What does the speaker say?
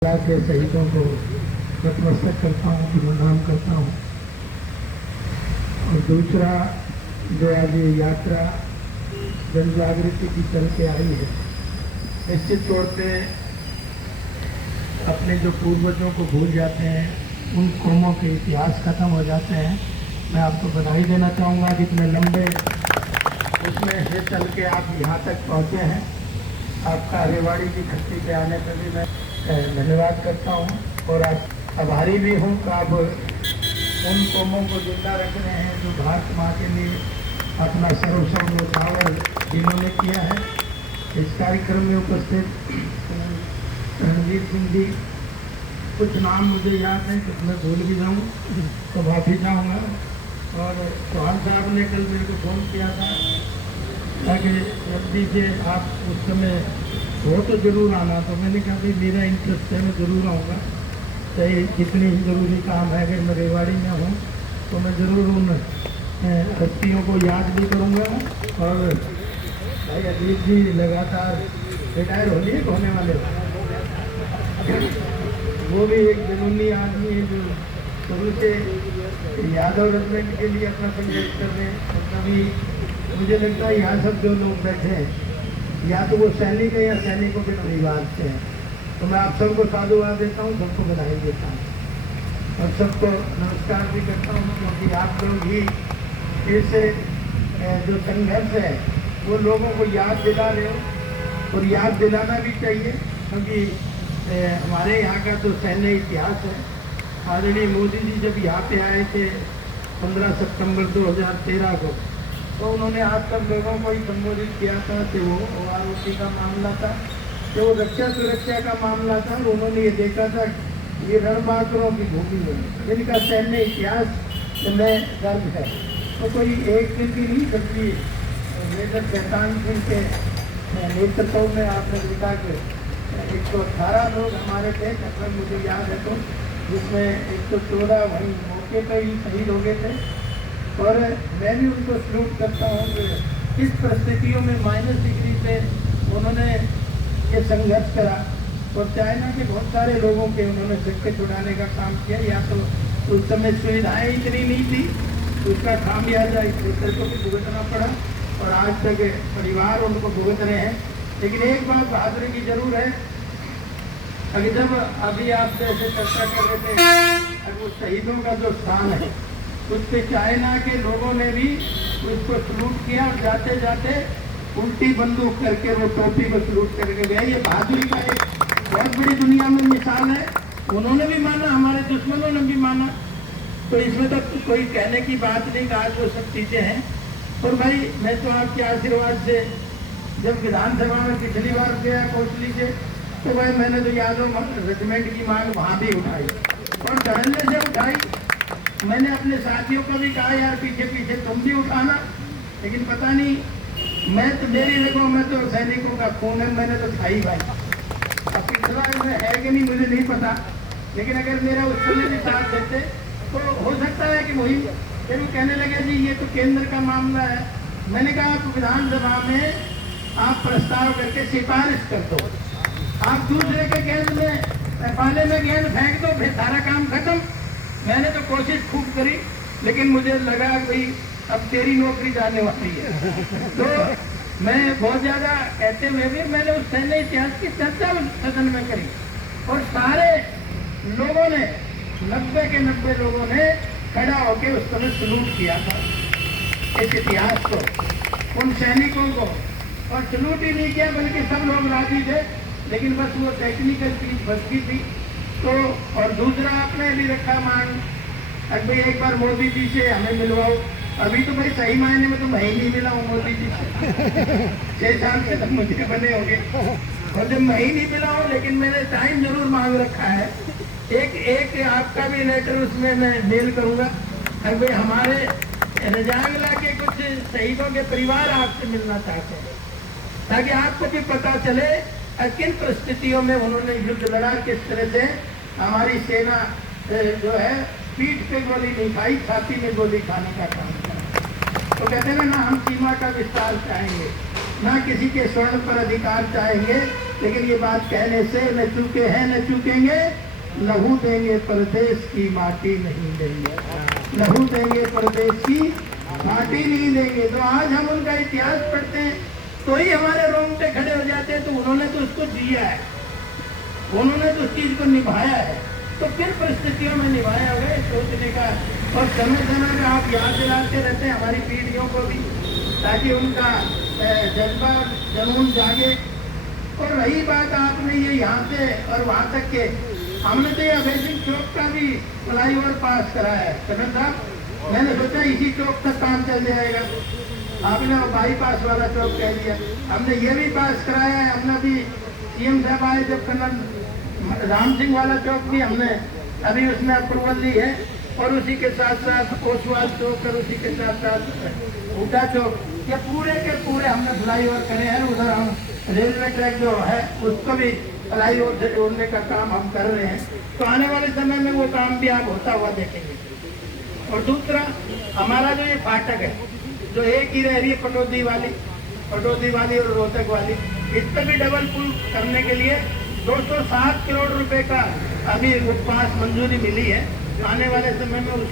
के शहीदों को नतमस्तक करता हूँ, प्रणाम करता हूँ। और दूसरा जो आज ये यात्रा जन जागृति की चल के आई है, निश्चित तौर पे अपने जो पूर्वजों को भूल जाते हैं, उन कौमों के इतिहास खत्म हो जाते हैं। मैं आपको बधाई देना चाहूँगा कि इतने लंबे उसमें से चल के आप यहाँ तक पहुँचे हैं। आपका रेवाड़ी की धरती पे आने पर भी मैं धन्यवाद करता हूँ और आज आभारी भी हूँ कि आप उन कौमों को जिंदा रख रहे हैं जो भारत माँ के लिए अपना सर्वस्व न्यौछावर जिन्होंने किया है। इस कार्यक्रम में उपस्थित रणजीत सिंह जी, कुछ नाम मुझे याद है, कुछ मैं भूल भी जाऊँ तो माफ़ी चाहूँगा। और चौहान साहब ने कल मेरे को फ़ोन किया था ताकि जल्दी से आप उस समय हो तो ज़रूर आना। तो मैंने कहा भाई मेरा इंटरेस्ट है, मैं ज़रूर आऊँगा, चाहे जितनी ही ज़रूरी काम है। अगर मैं रेवाड़ी में हूँ तो मैं ज़रूर उन हस्तियों को याद भी करूँगा। और भाई अजीत जी लगातार रिटायर होने वाले, वो भी एक जुनूनी आदमी है जो शुरू से यादव रेजिमेंट के लिए अपना संघर्ष कर रहे हैं। और कभी मुझे लगता है यहाँ सब जो लोग बैठे हैं या तो वो सैनिक है या सैनिकों के परिवार से हैं। तो मैं आप सबको साधुवाद देता हूँ, सबको बधाई देता हूँ और सबको नमस्कार भी करता हूँ, क्योंकि आप लोग ही ऐसे जो संघर्ष है वो लोगों को याद दिला रहे हो और याद दिलाना भी चाहिए। क्योंकि हमारे यहाँ का जो सैन्य इतिहास है, आदरणीय मोदी जी जब यहाँ पे आए थे 15 सितंबर 2013 को, तो उन्होंने आज तक लोगों को ही संबोधित किया था कि वो OROC का मामला था, कि वो रक्षा सुरक्षा का मामला था। और उन्होंने ये देखा था ये रणबांकुरों की भूमि है, इनका सैन्य इतिहास में गर्व है। तो कोई एक दिन की नहीं बल्कि मेजर शैतान सिंह के नेतृत्व में आपने देखा कि 118 लोग हमारे थे, मतलब मुझे याद है, तो जिसमें 114 वहीं मौके पर ही शहीद हो गए थे। और मैं भी उनको सल्यूट करता हूँ कि किस परिस्थितियों में -डिग्री पे उन्होंने ये संघर्ष करा और चाइना के बहुत सारे लोगों के उन्होंने सिक्के छुड़ाने का काम किया। या तो उस समय सुविधाएं इतनी नहीं थी, उसका खामियाजा इस नेतृत्व को भुगतना पड़ा और आज तक परिवार उनको भुगत रहे हैं। लेकिन एक बात बहादुरी की जरूर है, अभी जब अभी आप जैसे चर्चा कर रहे थे, वो शहीदों का जो स्थान है उस पर चाइना के लोगों ने भी उसको सलूट किया और जाते जाते उल्टी बंदूक करके वो टोपी को सलूट करके गया। ये बहादुरी का एक बहुत बड़ी दुनिया में मिसाल है। उन्होंने भी माना, हमारे दुश्मनों ने भी माना, तो इसमें तो कोई कहने की बात नहीं कि आज वो सब चीज़ें हैं। और भाई मैं तो आपके आशीर्वाद से जब विधानसभा में पिछली बार गया कोटली से, तो भाई मैंने तो यादव रेजिमेंट की मांग वहाँ भी उठाई और धरने से उठाई। मैंने अपने साथियों को भी कहा यार पीछे पीछे तुम भी उठाना, लेकिन पता नहीं, मैं तो मेरी देखो, मैं तो सैनिकों का खून है, मैंने तो था ही भाई। अब पिछला में है कि नहीं मुझे नहीं पता, लेकिन अगर मेरा उस समय भी साथ देते तो हो सकता है कि वही। फिर वो कहने लगे जी ये तो केंद्र का मामला है। मैंने कहा आप विधानसभा में आप प्रस्ताव करके सिफारिश कर दो, आप दूसरे के गेंद में पाले में गेंद फेंक दो, फिर सारा काम खत्म। मैंने तो कोशिश खूब करी, लेकिन मुझे लगा भाई अब तेरी नौकरी जाने वाली है। तो मैं बहुत ज़्यादा कहते हुए भी मैंने उस सैन्य इतिहास की चर्चा सदन में करी और सारे लोगों ने 90 के 90 लोगों ने खड़ा होकर उस समय सलूट किया था इस इतिहास को, उन सैनिकों को। और सलूट ही नहीं किया बल्कि सब लोग राजी थे, लेकिन बस वो टेक्निकल चीज़ बच गई थी। तो और दूसरा आपने भी रखा मांग, अब भाई एक बार मोदी जी से हमें मिलवाओ। अभी तो भाई सही मायने में तो मैं ही नहीं मिला हूँ मोदी जी से 6 साल से तो मुझे बने होंगे, और जब मैं ही नहीं मिला हूँ, लेकिन मैंने टाइम जरूर मांग रखा है। एक आपका भी लेटर उसमें मैं मेल करूँगा। अब भाई हमारे रजांगला के कुछ शहीदों के परिवार आपसे मिलना चाहते हैं, ताकि आपको भी पता चले किन परिस्थितियों में उन्होंने युद्ध लड़ा, किस तरह से हमारी सेना जो है पीठ पे गोली नहीं खाई, छाती में गोली खाने का काम किया। तो कहते हैं ना हम सीमा का विस्तार चाहेंगे, ना किसी के स्वर्ण पर अधिकार चाहेंगे, लेकिन ये बात कहने से न चूके हैं न चूकेंगे। लहू देंगे परदेश की माटी नहीं देंगे, लहू देंगे परदेश की माटी नहीं देंगे। तो आज हम उनका इतिहास पढ़ते हैं तो ही हमारे रोंगटे खड़े हो जाते हैं। तो उन्होंने तो उसको जिया है, उन्होंने तो उस चीज को निभाया है, तो किन परिस्थितियों में निभाया होगा सोचने का। और समय समय में आप याद दिलाते रहते हैं हमारी पीढ़ियों को भी, ताकि उनका जज्बा जुनून जागे। और रही बात आपने ये यहाँ से और वहाँ तक के, हमने तो ये अभय चौक का भी फ्लाईओवर पास कराया है करण साहब। मैंने सोचा इसी चौक तक काम चल जाएगा, आपने वो बाईपास वाला चौक कह दिया। हमने ये भी पास कराया है, हमने भी सीएम साहब आए जब कर्नल राम सिंह वाला चौक भी हमने अभी उसमें अप्रूवल ली है। और उसी के साथ साथ ओसवाल चौक और उसी के साथ साथ हुड्डा चौक, ये पूरे के पूरे हमने फ्लाईओवर करे हैं। उधर हम रेलवे ट्रैक जो है उसको भी फ्लाईओवर से जोड़ने का काम हम कर रहे हैं। तो आने वाले समय में वो काम भी आप होता हुआ देखेंगे। और दूसरा हमारा जो ये फाटक है, जो एक ही रह रही है पटौदी वाली और रोहतक वाली, इस पर भी डबल पुल करने के लिए 207 करोड़ रुपए का अभी पास मंजूरी मिली है। आने वाले समय में